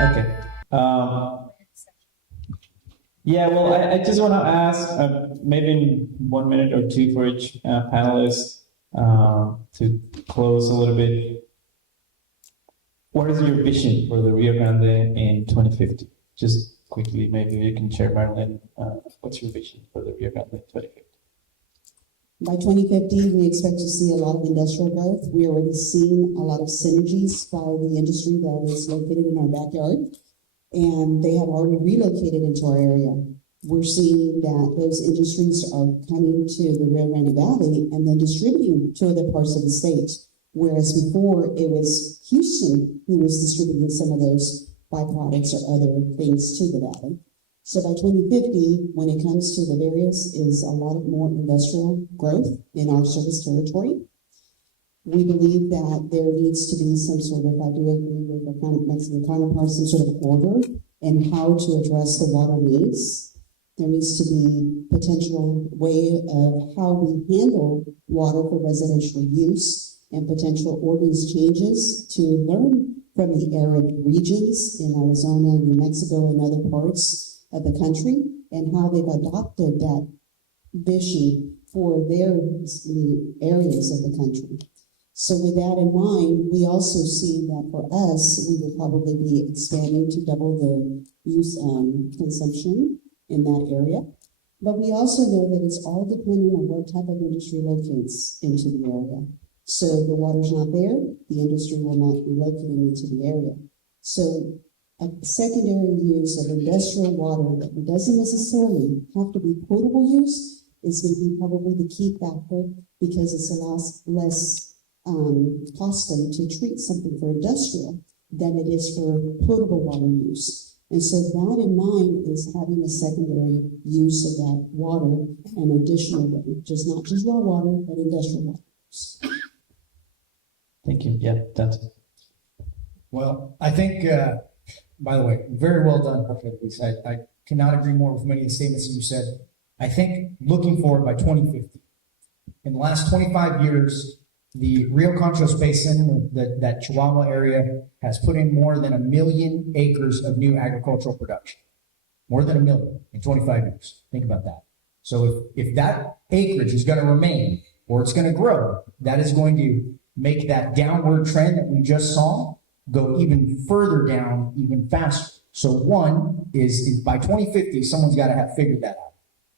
Okay. Yeah, well, I just want to ask, maybe in 1 minute or two for each panelist, to close a little bit. What is your vision for the Rio Grande in 2050? Just quickly, maybe you can share, Marilyn, what's your vision for the Rio Grande in 2050? By 2050, we expect to see a lot of industrial growth. We're already seeing a lot of synergies by the industry that is located in our backyard, and they have already relocated into our area. We're seeing that those industries are coming to the Rio Grande Valley and then distributing to other parts of the state, whereas before it was Houston who was distributing some of those byproducts or other things to the valley. So by 2050, when it comes to the various, is a lot of more industrial growth in our service territory. We believe that there needs to be some sort of, I do agree with the Mexican counterparts, some sort of order in how to address the water needs. There needs to be potential way of how we handle water for residential use and potential ordinance changes to learn from the arid regions in Arizona and New Mexico and other parts of the country, and how they've adopted that vision for their areas of the country. So with that in mind, we also see that for us, we will probably be expanding to double the use consumption in that area. But we also know that it's all dependent on what type of industry locates into the area. So the water's not there, the industry will not be locating into the area. So a secondary use of industrial water that doesn't necessarily have to be potable use is going to be probably the key factor, because it's a lot less costly to treat something for industrial than it is for potable water use. And so that in mind is having a secondary use of that water and additional water, just not just raw water, but industrial water. Thank you. Yeah, Dante. Well, I think, by the way, very well done, Jorge Luis. I cannot agree more with many of the statements that you said. I think looking forward by 2050, in the last 25 years, the Rio Conchos Basin, that Chihuahua area, has put in more than 1 million acres of new agricultural production. More than 1 million in 25 years. Think about that. So if that acreage is going to remain, or it's going to grow, that is going to make that downward trend that we just saw go even further down, even faster. So one is by 2050, someone's got to have figured that out,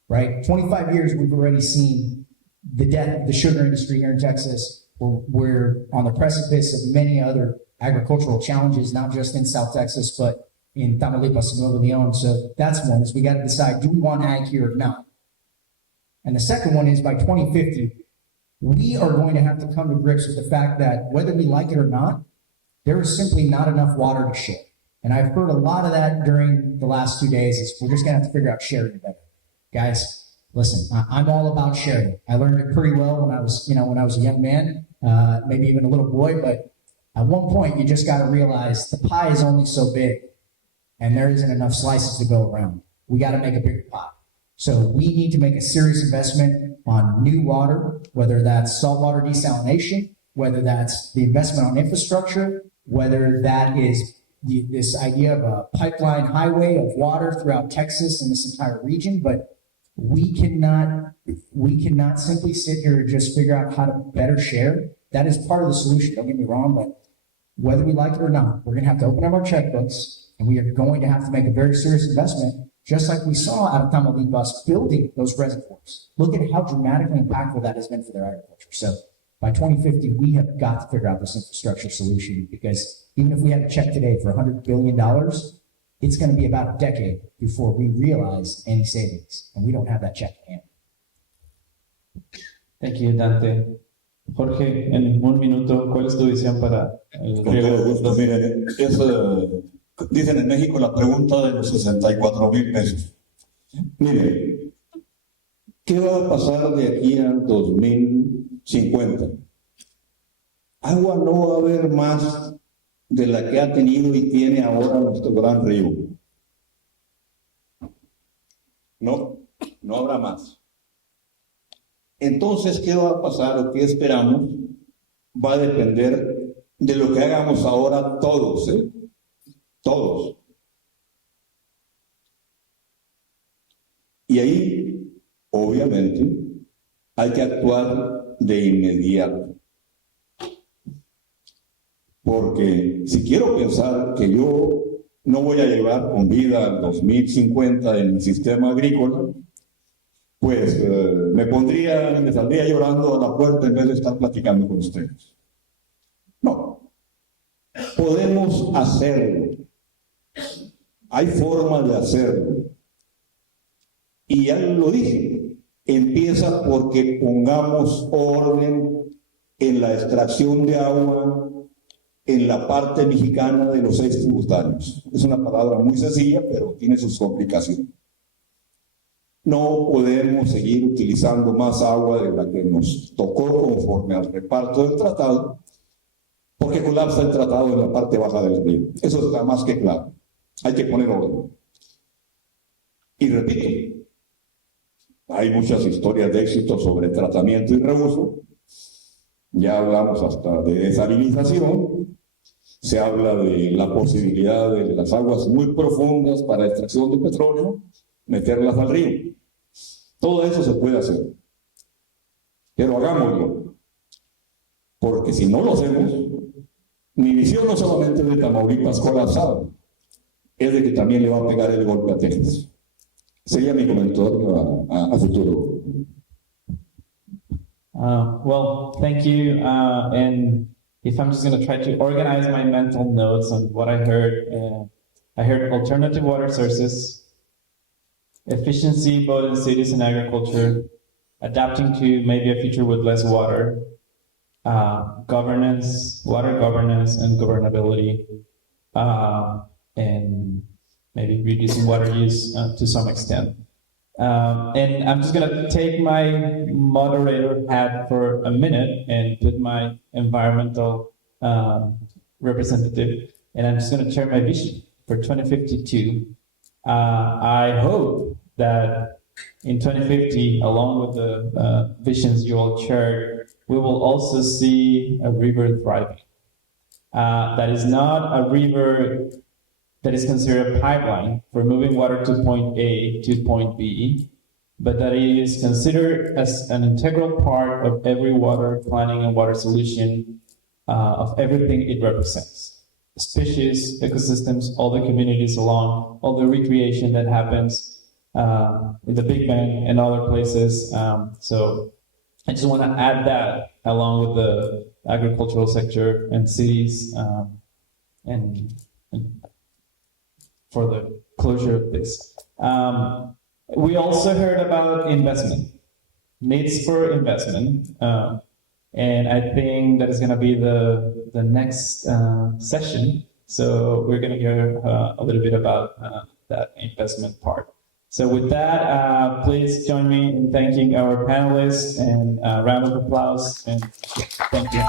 right? 25 years, we've already seen the death of the sugar industry here in Texas. We're on the precipice of many other agricultural challenges, not just in South Texas, but in Tamaulipas and Nuevo Leon. So that's one, is we got to decide, do we want ag here or not? And the second one is by 2050, we are going to have to come to grips with the fact that whether we like it or not, there is simply not enough water to share. And I've heard a lot of that during the last 2 days. We're just going to have to figure out sharing better. Guys, listen, I'm all about sharing. I learned it pretty well when I was a young man, maybe even a little boy. But at one point, you just got to realize the pie is only so big, and there isn't enough slices to go around. We got to make a bigger pie. So we need to make a serious investment on new water, whether that's saltwater desalination, whether that's the investment on infrastructure, whether that is this idea of a pipeline highway of water throughout Texas and this entire region. But we cannot simply sit here and just figure out how to better share. That is part of the solution, don't get me wrong, but whether we like it or not, we're going to have to open up our checkbooks, and we are going to have to make a very serious investment, just like we saw out of Tamaulipas building those reservoirs. Look at how dramatically impactful that has been for their agriculture. So by 2050, we have got to figure out this infrastructure solution, because even if we had a check today for $100 billion, it's going to be about a decade before we realize any savings, and we don't have that check in hand. Thank you, Dante. Jorge, en 1 minuto, ¿cuál es tu visión para el Con todo gusto, miren, dicen en México la pregunta de los 64,000 pesos. Miren, ¿qué va a pasar de aquí al 2050? Agua no va a haber más de la que ha tenido y tiene ahora nuestro gran río. No habrá más. Entonces, ¿qué va a pasar o qué esperamos? Va a depender de lo que hagamos ahora todos, todos. Y ahí, obviamente, hay que actuar de inmediato. Porque si quiero pensar que yo no voy a llevar con vida al 2050 en el sistema agrícola, pues me saldría llorando a la puerta en vez de estar platicando con ustedes. No, podemos hacerlo. Hay forma de hacerlo. Y ya lo dije, empieza porque pongamos orden en la extracción de agua en la parte mexicana de los 6 tributarios. Es una palabra muy sencilla, pero tiene sus complicaciones. No podemos seguir utilizando más agua de la que nos tocó conforme al reparto del tratado, porque colapsa el tratado en la parte baja del río. Eso está más que claro. Hay que poner orden. Y repito, hay muchas historias de éxito sobre tratamiento y reuso. Ya hablamos hasta de desalinización. Se habla de la posibilidad de las aguas muy profundas para extracción de petróleo, meterlas al río. Todo eso se puede hacer. Pero hagámoslo. Porque si no lo hacemos, mi visión no solamente es de Tamaulipas colapsado, es de que también le va a pegar el golpe a Texas. Sería mi comentario a futuro. Well, thank you. And if I'm just going to try to organize my mental notes on what I heard alternative water sources, efficiency both in cities and agriculture, adapting to maybe a future with less water, governance, water governance and governability, and maybe reducing water use to some extent. And I'm just gonna take my moderator hat for a minute and put my environmental representative, and I'm just gonna share my vision for 2052. I hope that in 2050, along with the visions you all shared, we will also see a river thriving. That is not a river that is considered a pipeline for moving water to point A to point B, but that it is considered as an integral part of every water planning and water solution of everything it represents. Species, ecosystems, all the communities along, all the recreation that happens in the Big Bend and other places. So I just want to add that along with the agricultural sector and cities and for the closure of this. We also heard about investment, needs for investment, and I think that is going to be the next session. So we're going to hear a little bit about that investment part. So with that, please join me in thanking our panelists and a round of applause. And thank you.